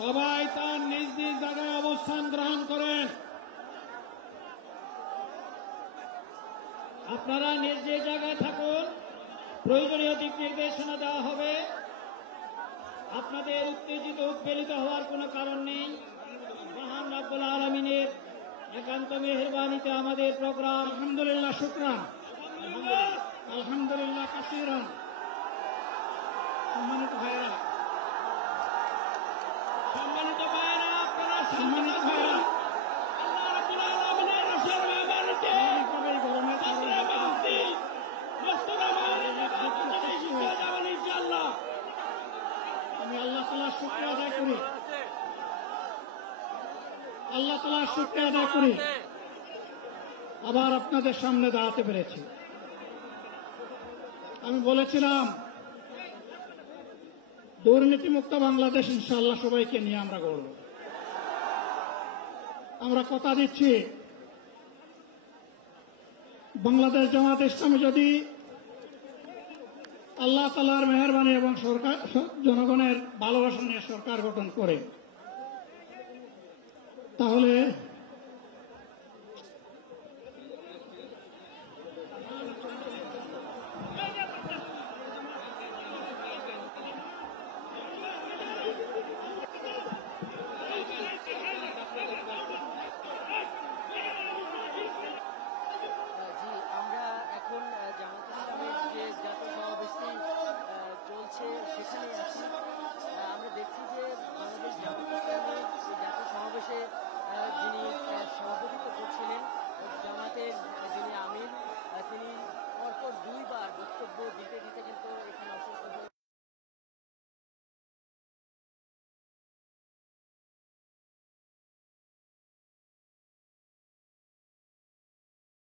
সবাই তার নিজ নিজ জায়গায় অবস্থান গ্রহণ করেন। আপনারা নিজ নিজ জায়গায় থাকুন। প্রয়োজনীয় দিক নির্দেশনা দেওয়া হবে। আপনাদের উত্তেজিত উৎপীড়িত হওয়ার কোনো কারণ নেই। মহান রব্বুল আলামিনের একান্ত মেহেরবানিতে আমাদের প্রোগ্রাম আলহামদুলিল্লাহ শুকরান আলহামদুলিল্লাহ কাসীরান। সম্মানিত ভাইয়েরা, আপনারা সম্মানিত ভাইয়েরা, আল্লাহ রাব্বুল আলামিনের রসের মেহরবানিতে গরমে ইনশাআল্লাহ আমি আল্লাহ তাআলার শুকরিয়া আদায় করি। আল্লাহ তাআলার শুকরিয়া আদায় করি আবার আপনাদের সামনে দাঁড়াতে পেরেছি। আমি বলেছিলাম দুর্নীতিমুক্ত বাংলাদেশ ইনশাআল্লাহ সবাইকে নিয়ে আমরা গড়ব। আমরা কথা দিচ্ছি বাংলাদেশ জামাত ইসলামী যদি আল্লাহ তাআলার মেহেরবানি এবং সরকার জনগণের ভালোবাসা নিয়ে সরকার গঠন করে, তাহলে সেখানে আছি। আমরা দেখছি যে বাংলাদেশ জামাত ইসলামের জাতীয় সমাবেশে যিনি সভাপতিত্ব করছিলেন, জামাতের যিনি আমির, তিনি পরপর